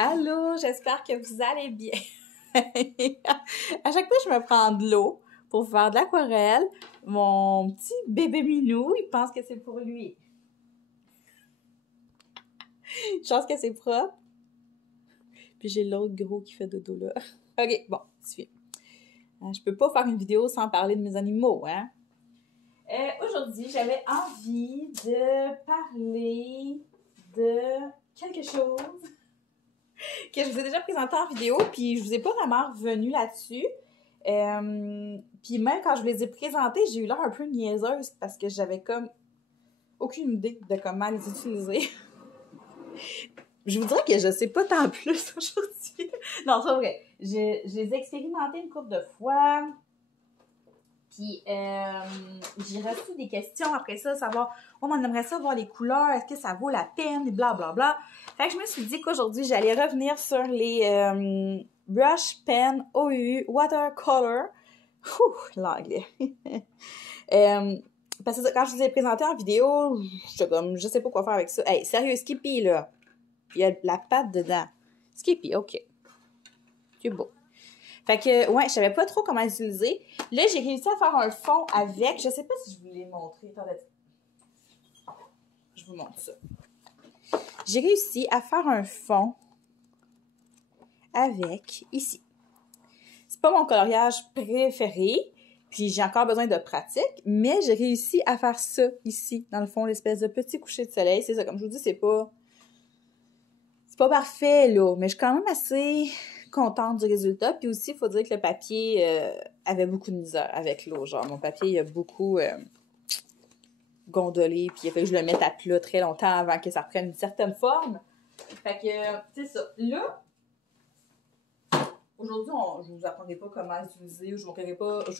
Allô, j'espère que vous allez bien. À chaque fois que je me prends de l'eau pour faire de l'aquarelle, mon petit bébé minou, il pense que c'est pour lui. Je pense que c'est propre. Puis j'ai l'autre gros qui fait dodo là. Ok, bon, suis. Je peux pas faire une vidéo sans parler de mes animaux, hein? Aujourd'hui, j'avais envie de parler de quelque chose que je vous ai déjà présenté en vidéo, puis je vous ai pas vraiment revenu là-dessus. Puis même quand je les ai présentés, j'ai eu l'air un peu niaiseuse parce que j'avais comme aucune idée de comment les utiliser. Je vous dirais que je sais pas tant plus aujourd'hui. Non, c'est pas vrai. Je les ai expérimentés une couple de fois. Puis, j'ai reçu des questions après ça, savoir, on aimerait ça voir les couleurs, est-ce que ça vaut la peine, et blablabla. Fait que je me suis dit qu'aujourd'hui, j'allais revenir sur les Brush Pen OU Watercolor. Ouh, l'anglais. Parce que quand je vous ai présenté en vidéo, j'étais comme, je sais pas quoi faire avec ça. Hey, sérieux, Skippy, là. Il y a la patte dedans. Skippy, OK. C'est beau. Fait que, ouais, je savais pas trop comment l'utiliser. Là, j'ai réussi à faire un fond avec. Je sais pas si je vous l'ai montré. Attendez. Je vous montre ça. J'ai réussi à faire un fond avec, ici. C'est pas mon coloriage préféré, puis j'ai encore besoin de pratique, mais j'ai réussi à faire ça ici, dans le fond, l'espèce de petit coucher de soleil. C'est ça, comme je vous dis, c'est pas parfait, là, mais je suis quand même assez contente du résultat. Puis aussi, il faut dire que le papier avait beaucoup de misère avec l'eau. Genre, mon papier, il a beaucoup gondolé, puis il a fallu que je le mette à plat très longtemps avant que ça reprenne une certaine forme. Fait que, c'est ça. Là, aujourd'hui, je vous apprendrai pas comment l'utiliser, je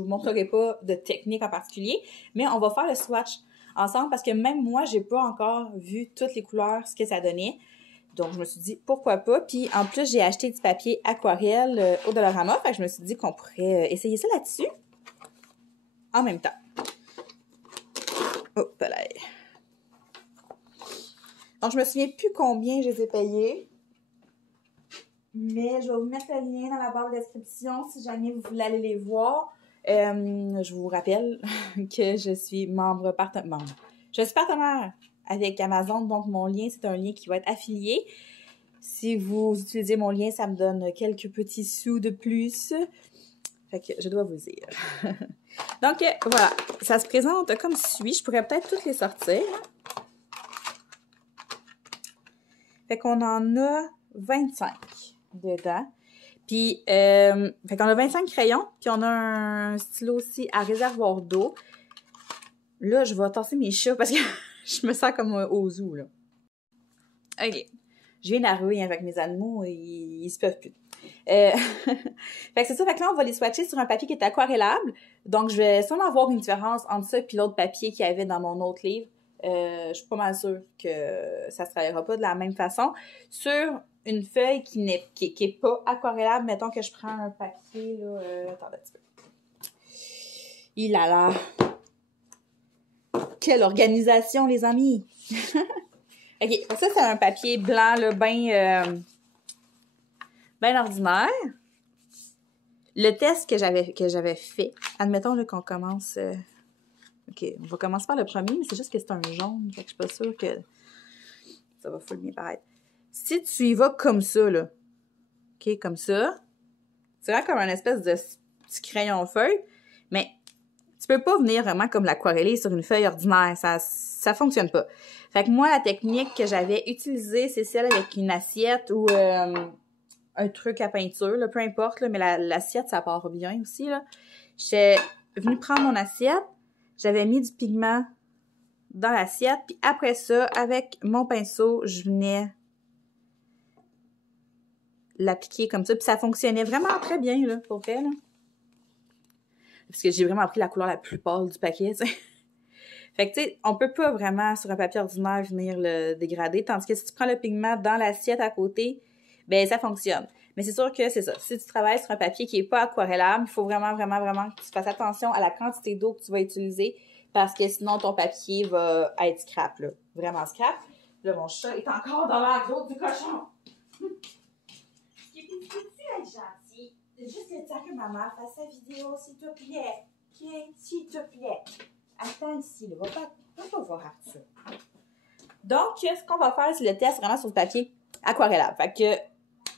vous montrerai pas de technique en particulier, mais on va faire le swatch ensemble parce que même moi, j'ai pas encore vu toutes les couleurs, ce que ça donnait. Donc, je me suis dit, pourquoi pas? Puis, en plus, j'ai acheté du papier aquarelle au Dollarama. Fait que je me suis dit qu'on pourrait essayer ça là-dessus. En même temps. Hop là. Donc, je me souviens plus combien je les ai payés. Mais je vais vous mettre le lien dans la barre de description si jamais vous voulez aller les voir. Je vous rappelle que je suis Je suis partenaire avec Amazon, donc mon lien, c'est un lien qui va être affilié. Si vous utilisez mon lien, ça me donne quelques petits sous de plus. Fait que je dois vous dire. Donc, voilà. Ça se présente comme suit. Je pourrais peut-être toutes les sortir. Fait qu'on en a 25 dedans. Puis, fait qu'on a 25 crayons. Puis, on a un stylo aussi à réservoir d'eau. Là, je vais tasser mes chats parce que je me sens comme au zoo, là. OK. Je viens d'arriver avec mes animaux et ils se peuvent plus. Fait que c'est ça. Fait que là, on va les swatcher sur un papier qui est aquarellable. Donc, je vais sûrement avoir une différence entre ça et l'autre papier qu'il y avait dans mon autre livre. Je suis pas mal sûre que ça se travaillera pas de la même façon. Sur une feuille qui est pas aquarellable, mettons que je prends un papier, là, attendez un petit peu. Il a là. Quelle organisation, les amis! OK, ça, c'est un papier blanc, là, bien ordinaire. Le test que j'avais fait, admettons qu'on commence... OK, on va commencer par le premier, mais c'est juste que c'est un jaune, fait que je suis pas sûre que ça va full bien paraître. Si tu y vas comme ça, là, OK, comme ça, c'est vraiment comme un espèce de petit crayon feuille, mais tu peux pas venir vraiment comme l'aquareller sur une feuille ordinaire, ça fonctionne pas. Fait que moi, la technique que j'avais utilisée, c'est celle avec une assiette ou un truc à peinture, là, peu importe, là, mais l'assiette, ça part bien aussi, là. J'étais venue prendre mon assiette, j'avais mis du pigment dans l'assiette, puis après ça, avec mon pinceau, je venais l'appliquer comme ça, puis ça fonctionnait vraiment très bien, là, pour vrai, là. Parce que j'ai vraiment pris la couleur la plus pâle du paquet, tu sais. Fait que, tu sais, on peut pas vraiment, sur un papier ordinaire, venir le dégrader, tandis que si tu prends le pigment dans l'assiette à côté, ben ça fonctionne. Mais c'est sûr que c'est ça. Si tu travailles sur un papier qui est pas aquarellable, il faut vraiment, vraiment, vraiment que tu fasses attention à la quantité d'eau que tu vas utiliser, parce que sinon, ton papier va être scrap, là. Vraiment scrap. Là, mon chat est encore dans la grotte du cochon. être gentil. Juste le temps que maman fasse sa vidéo, s'il te plaît. OK? S'il te plaît. Attends ici, là. Va pas voir ça. Donc, ce qu'on va faire, c'est le test vraiment sur le papier aquarellable. Fait que,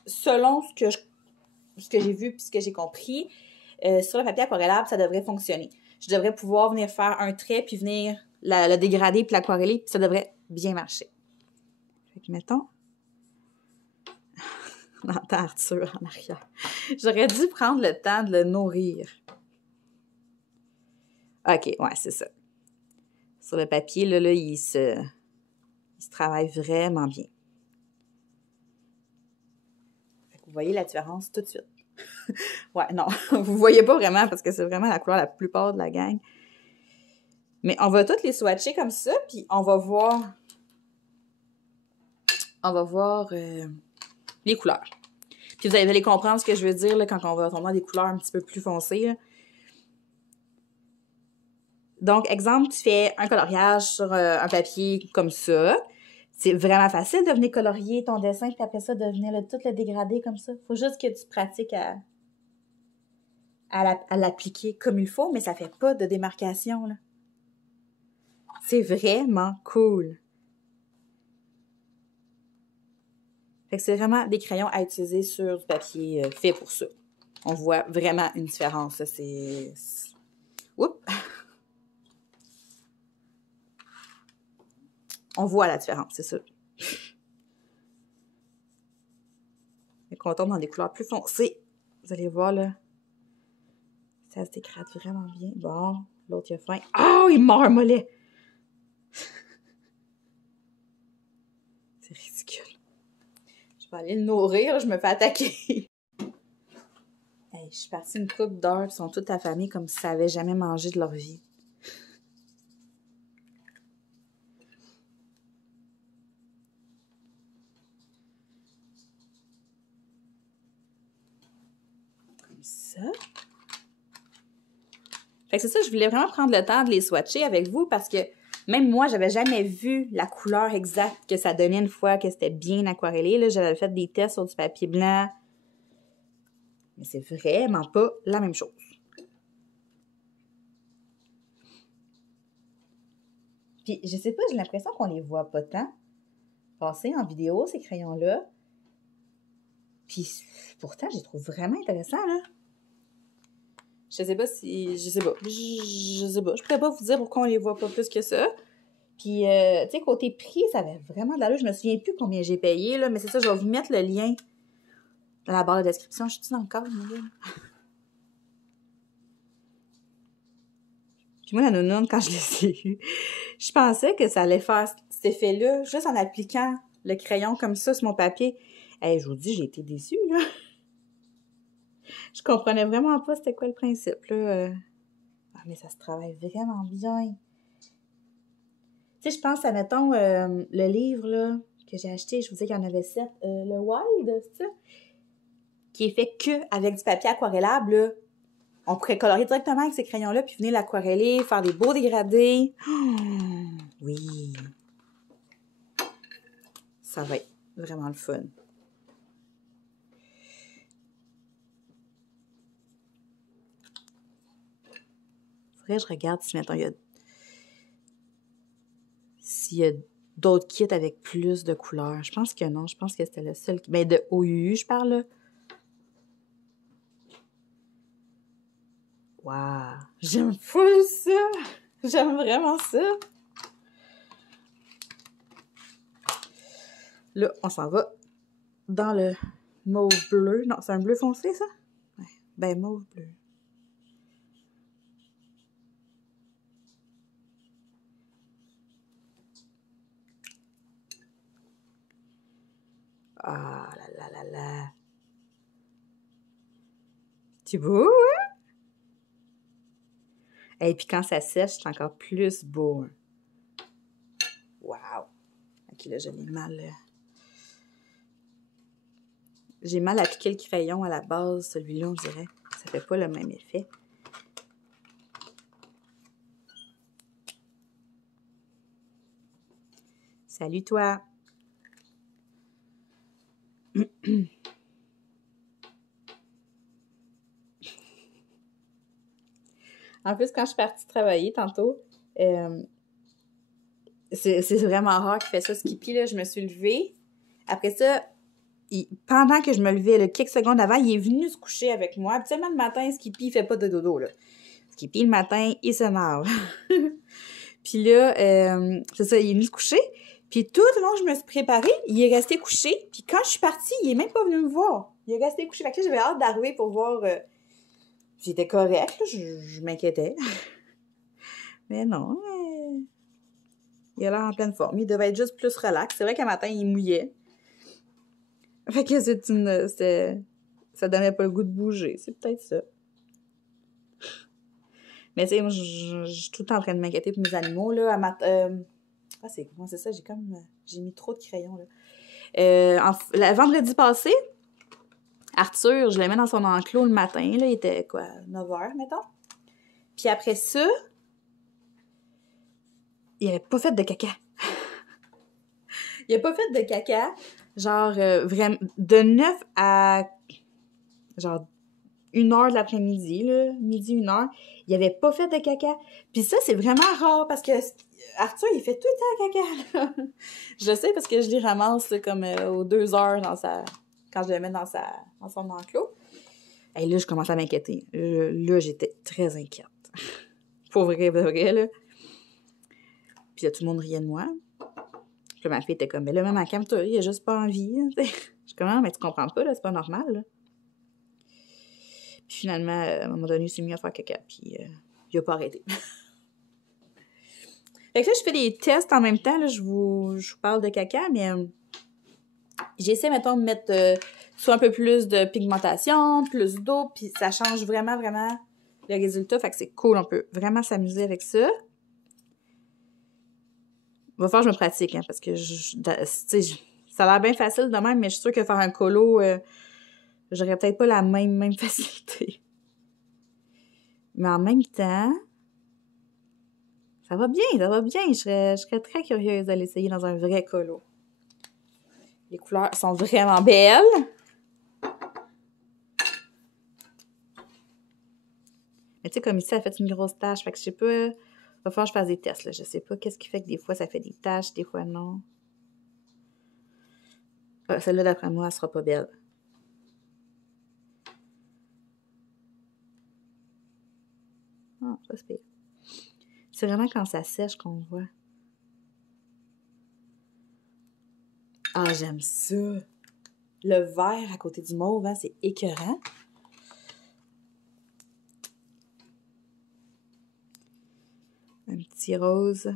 selon ce que j'ai vu et ce que j'ai compris, sur le papier aquarellable, ça devrait fonctionner. Je devrais pouvoir venir faire un trait puis venir le dégrader puis l'aquareller, puis ça devrait bien marcher. Fait que, mettons, on entend Arthur en arrière. J'aurais dû prendre le temps de le nourrir. OK, ouais, c'est ça. Sur le papier, là il se travaille vraiment bien. Fait que vous voyez la différence tout de suite. Ouais, non, vous voyez pas vraiment parce que c'est vraiment la couleur la plupart de la gang. Mais on va toutes les swatcher comme ça, puis on va voir les couleurs. Puis vous allez comprendre ce que je veux dire là, quand on va tomber dans des couleurs un petit peu plus foncées. Là. Donc, exemple, tu fais un coloriage sur un papier comme ça. C'est vraiment facile de venir colorier ton dessin, puis après ça, de venir tout le dégrader comme ça. Faut juste que tu pratiques à l'appliquer comme il faut, mais ça fait pas de démarcation, là. C'est vraiment cool. Fait que c'est vraiment des crayons à utiliser sur du papier fait pour ça. On voit vraiment une différence. C'est... Oups! On voit la différence, c'est sûr. Mais quand on tombe dans des couleurs plus foncées, vous allez voir, là, ça se dégrade vraiment bien. Bon, l'autre, il a faim. Oh, il marmolait! C'est ridicule. Je vais aller le nourrir, je me fais attaquer. Hey, je suis partie une couple d'heures, ils sont toutes affamés comme si ça n'avait jamais mangé de leur vie. Comme ça. Fait que c'est ça, je voulais vraiment prendre le temps de les swatcher avec vous parce que même moi, j'avais jamais vu la couleur exacte que ça donnait une fois que c'était bien aquarellé. Là, j'avais fait des tests sur du papier blanc. Mais c'est vraiment pas la même chose. Puis, je sais pas, j'ai l'impression qu'on les voit pas tant passer en vidéo, ces crayons-là. Puis, pourtant, je les trouve vraiment intéressants, là. Je sais pas si... Je sais pas. Je sais pas. Je pourrais pas vous dire pourquoi on les voit pas plus que ça. Puis, tu sais, côté prix, ça avait vraiment de l'allure. Je me souviens plus combien j'ai payé, là. Mais c'est ça, je vais vous mettre le lien dans la barre de description. Je suis dans le cadre, mon gars. Puis moi, la nounoune, quand je les ai eus, je pensais que ça allait faire cet effet-là juste en appliquant le crayon comme ça sur mon papier. Hey, je vous dis, j'ai été déçue, là. Je comprenais vraiment pas c'était quoi le principe, là. Ah, mais ça se travaille vraiment bien. Tu sais, je pense à, mettons, le livre, là, que j'ai acheté, je vous dis qu'il y en avait 7, le Wild, c'est ça? Qui est fait que avec du papier aquarellable, là. On pourrait colorier directement avec ces crayons-là, puis venir l'aquareller, faire des beaux dégradés. Oh, oui. Ça va être vraiment le fun. Faudrait que je regarde si, mettons, s'il y a d'autres kits avec plus de couleurs. Je pense que non. Je pense que c'était le seul. Ben, de OUU, je parle, là. Wow! J'aime full ça! J'aime vraiment ça! Là, on s'en va dans le mauve bleu. Non, c'est un bleu foncé, ça? Ouais. Ben, mauve bleu. Ah là là là là! C'est beau, hein? Et puis quand ça sèche, c'est encore plus beau. Hein? Wow! Ok, là, je l'ai mal... J'ai mal appliqué le crayon à la base, celui-là, on dirait. Ça fait pas le même effet. Salut, toi! En plus, quand je suis partie travailler tantôt, c'est vraiment rare qu'il fait ça, Skippy, là. Je me suis levée. Après ça, pendant que je me levais, là, quelques secondes avant, il est venu se coucher avec moi. Habituellement, le matin, Skippy, il fait pas de dodo, là. Skippy, le matin, il se marre. Puis là, c'est ça, il est venu se coucher. Puis tout le long que je me suis préparée, il est resté couché. Puis quand je suis partie, il est même pas venu me voir. Il est resté couché. Fait que là, j'avais hâte d'arriver pour voir... J'étais correcte, là, je m'inquiétais. Mais non, il a l'air en pleine forme. Il devait être juste plus relax. C'est vrai qu'un matin, il mouillait. Fait que ça donnait pas le goût de bouger. C'est peut-être ça. Mais tu sais, moi, je suis tout le temps en train de m'inquiéter pour mes animaux, là. C'est ça, j'ai mis trop de crayons, là. Vendredi passé, Arthur, je le mets dans son enclos le matin, là. Il était, 9h, mettons. Puis après ça, il avait pas fait de caca. Il a pas fait de caca, genre, vraiment, de 9 à, genre, 1h de l'après-midi, là, midi, 1h, il avait pas fait de caca. Puis ça, c'est vraiment rare, parce que Arthur, il fait tout le temps caca, là. Je le sais, parce que je les ramasse, là, comme aux 2h quand je le mets dans son enclos. Et là, je commence à m'inquiéter. Là, j'étais très inquiète. Pour vrai, là. Puis là, tout le monde riait de moi. Puis là, ma fille était comme, mais là, même à calme-toi, il a juste pas envie. Je suis comme, non, mais tu comprends pas, là, c'est pas normal, là. Puis finalement, à un moment donné, il s'est mis à faire caca, puis il a pas arrêté. Fait que là, je fais des tests en même temps, là, je vous parle de caca, mais j'essaie, mettons, de mettre soit un peu plus de pigmentation, plus d'eau, puis ça change vraiment, vraiment le résultat, fait que c'est cool, on peut vraiment s'amuser avec ça. Va falloir que je me pratique, hein, parce que, ça a l'air bien facile de même, mais je suis sûre que faire un colo, j'aurais peut-être pas la même facilité. Mais en même temps, ça va bien. Je serais très curieuse de l'essayer dans un vrai colo. Les couleurs sont vraiment belles. Mais tu sais, comme ici, ça fait une grosse tache, fait que je sais pas... Va falloir que je fasse des tests, là. Je sais pas qu'est-ce qui fait que des fois, ça fait des taches, des fois, non. Ah, celle-là, d'après moi, elle sera pas belle. Ah, ça, c'est pire. C'est vraiment quand ça sèche qu'on voit. Ah, j'aime ça! Le vert à côté du mauve, hein, c'est écœurant. Un petit rose.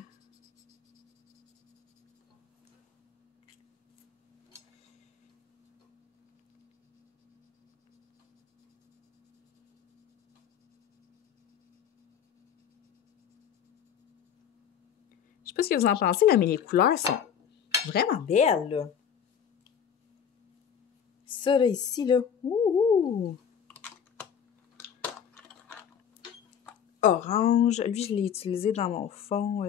Je sais pas ce que vous en pensez, là, mais les couleurs sont vraiment belles, là. Ça, là, ici, là. Ouh! Orange. Lui, je l'ai utilisé dans mon fond,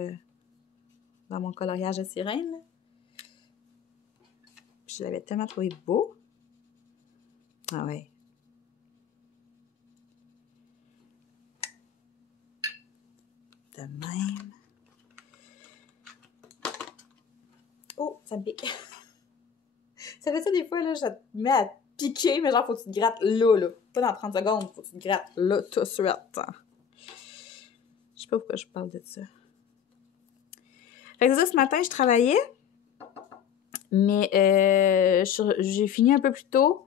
dans mon coloriage de sirène, là. Puis je l'avais tellement trouvé beau. Ah ouais. De même. Oh, ça me pique. Ça fait ça des fois, là, ça te met à piquer, mais genre, faut que tu te grattes là, là. Pas dans 30 secondes, faut que tu te grattes là, tout de suite. Je sais pas pourquoi je parle de ça. Fait que c'est ça, ce matin, je travaillais, mais j'ai fini un peu plus tôt,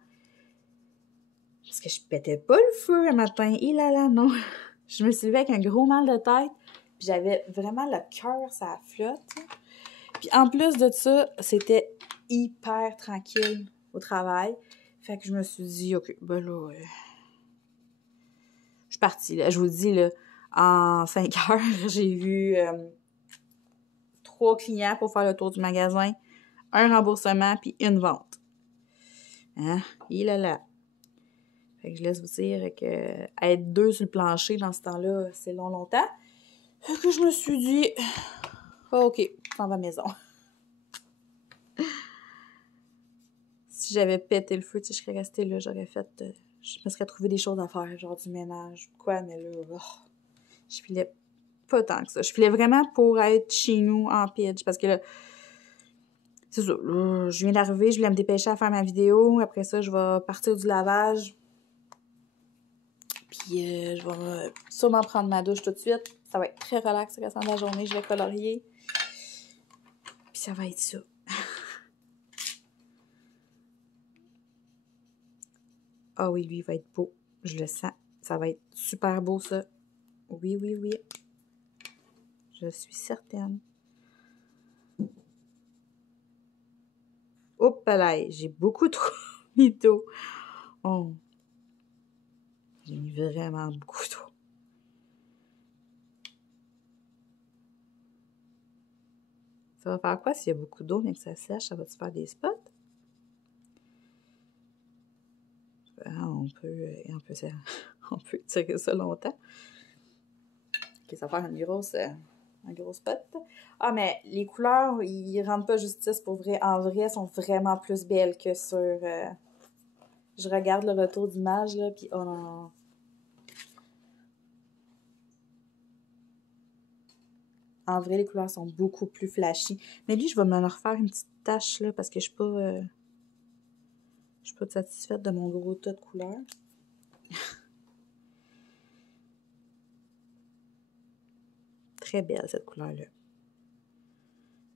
parce que je pétais pas le feu le matin. Et là, non. Je me suis levée avec un gros mal de tête, puis j'avais vraiment le cœur, ça flotte. Puis en plus de ça, c'était hyper tranquille au travail. Fait que je me suis dit, OK, ben là, je suis partie, là. Je vous le dis, là, en 5 heures, j'ai vu 3 clients pour faire le tour du magasin, un remboursement, puis une vente. Hein? Il est là. Fait que je laisse vous dire que être 2 sur le plancher dans ce temps-là, c'est longtemps. Fait que je me suis dit, OK, je m'en vais à la maison. Si j'avais pété le feu, tu sais, je serais restée là, j'aurais fait... je me serais trouvé des choses à faire, genre du ménage, quoi, mais là... Oh. Je filais pas tant que ça. Je filais vraiment pour être chez nous en pitch, parce que là, c'est ça, là, je viens d'arriver, je voulais me dépêcher à faire ma vidéo. Après ça, je vais partir du lavage. Puis je vais sûrement prendre ma douche tout de suite. Ça va être très relax le restant de la journée. Je vais colorier. Puis ça va être ça. Ah oui, lui, il va être beau. Je le sens. Ça va être super beau, ça. Oui, oui, oui. Je suis certaine. Hop là, j'ai beaucoup trop mis d'eau. Oh. J'ai mis vraiment beaucoup d'eau. Ça va faire quoi s'il y a beaucoup d'eau mais que ça sèche? Ça va-tu faire des spots? Ah, on peut tirer ça longtemps. Ok, ça va faire un gros spot. Ah, mais les couleurs, ils rendent pas justice pour vrai. En vrai, elles sont vraiment plus belles que sur... Je regarde le retour d'image, là, puis oh non. En vrai, les couleurs sont beaucoup plus flashy. Mais lui, je vais me le refaire une petite tache, là, parce que je suis pas satisfaite de mon gros tas de couleurs. Très belle, cette couleur-là.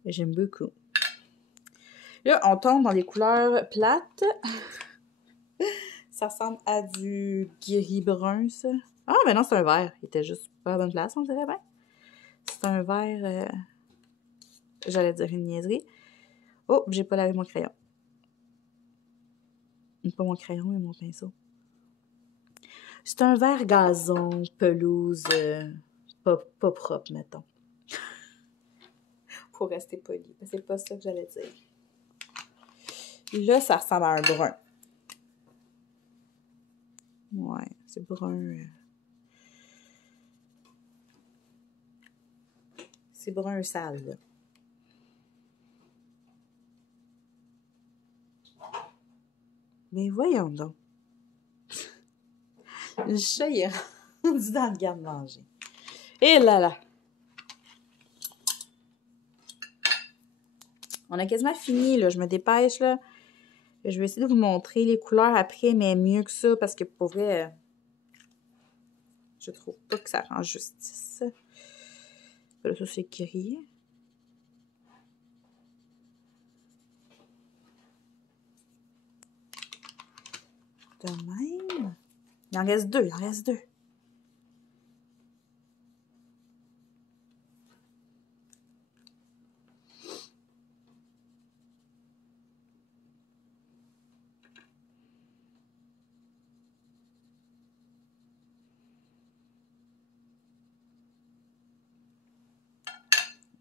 J'aime beaucoup. Là, on tombe dans les couleurs plates. Ça ressemble à du gris-brun, ça. Ah, mais non, c'est un vert. Il était juste pas à la bonne place, on dirait bien. C'est un vert... J'allais dire une niaiserie. Oh, j'ai pas lavé mon crayon. Pas mon crayon, mais mon pinceau. C'est un vert gazon, pelouse, pas propre, mettons. Pour rester poli. C'est pas ça que j'allais dire. Là, ça ressemble à un brun. Ouais, c'est brun. C'est brun sale, là. Mais voyons donc. Le chat, il est rendu dans le garde-manger. Et là là. On a quasiment fini, là. Je me dépêche, là. Je vais essayer de vous montrer les couleurs après, mais mieux que ça, parce que pour vrai, je trouve pas que ça rend justice. Là, ça, c'est gris. De même. Il en reste deux,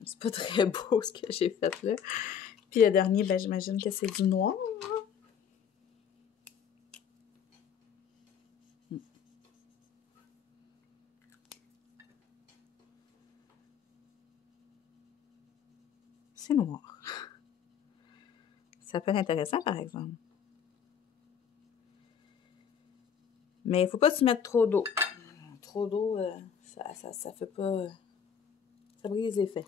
C'est pas très beau ce que j'ai fait là. Puis le dernier, ben j'imagine que c'est du noir. C'est noir. Ça peut être intéressant, par exemple. Mais il faut pas se mettre trop d'eau. Trop d'eau, ça fait pas... ça brise les effets.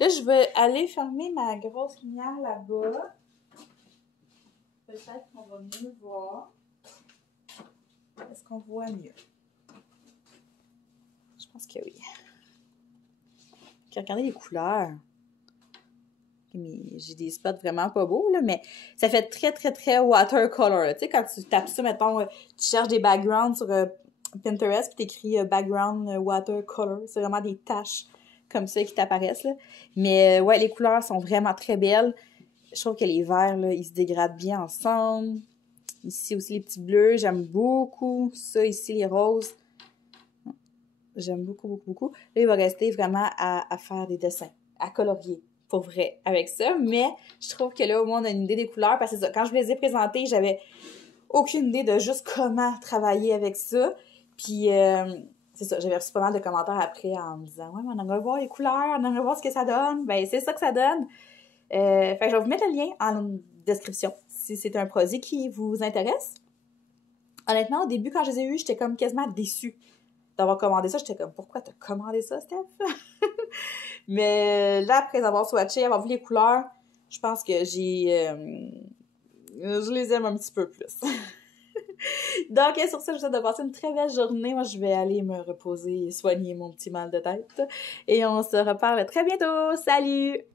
Là, je vais aller fermer ma grosse lumière là-bas. Peut-être qu'on va mieux voir. Est-ce qu'on voit mieux? Je pense que oui. Regardez les couleurs. J'ai des spots vraiment pas beaux, là, mais ça fait très, très, très watercolor. Tu sais, quand tu tapes ça, mettons, tu cherches des backgrounds sur Pinterest, puis t'écris background watercolor. C'est vraiment des taches comme ça qui t'apparaissent, là. Mais ouais, les couleurs sont vraiment très belles. Je trouve que les verts, là, ils se dégradent bien ensemble. Ici aussi, les petits bleus. J'aime beaucoup ça. Ici, les roses. J'aime beaucoup, beaucoup, beaucoup. Là, il va rester vraiment à faire des dessins, à colorier. Pour vrai, avec ça, mais je trouve que là, au moins, on a une idée des couleurs, parce que ça, quand je vous les ai présentées, j'avais aucune idée de juste comment travailler avec ça, puis c'est ça, j'avais reçu pas mal de commentaires après en me disant « Ouais, mais on aimerait voir les couleurs, on aimerait voir ce que ça donne. » Ben, c'est ça que ça donne. Fait que je vais vous mettre le lien en description, si c'est un produit qui vous intéresse. Honnêtement, au début, quand je les ai eus, j'étais comme quasiment déçue. d'avoir commandé ça. J'étais comme, pourquoi t'as commandé ça, Steph? Mais là, après avoir swatché, avoir vu les couleurs, je pense que je les aime un petit peu plus. Donc, sur ça, je vous souhaite de passer une très belle journée. Moi, je vais aller me reposer et soigner mon petit mal de tête. Et on se reparle très bientôt. Salut!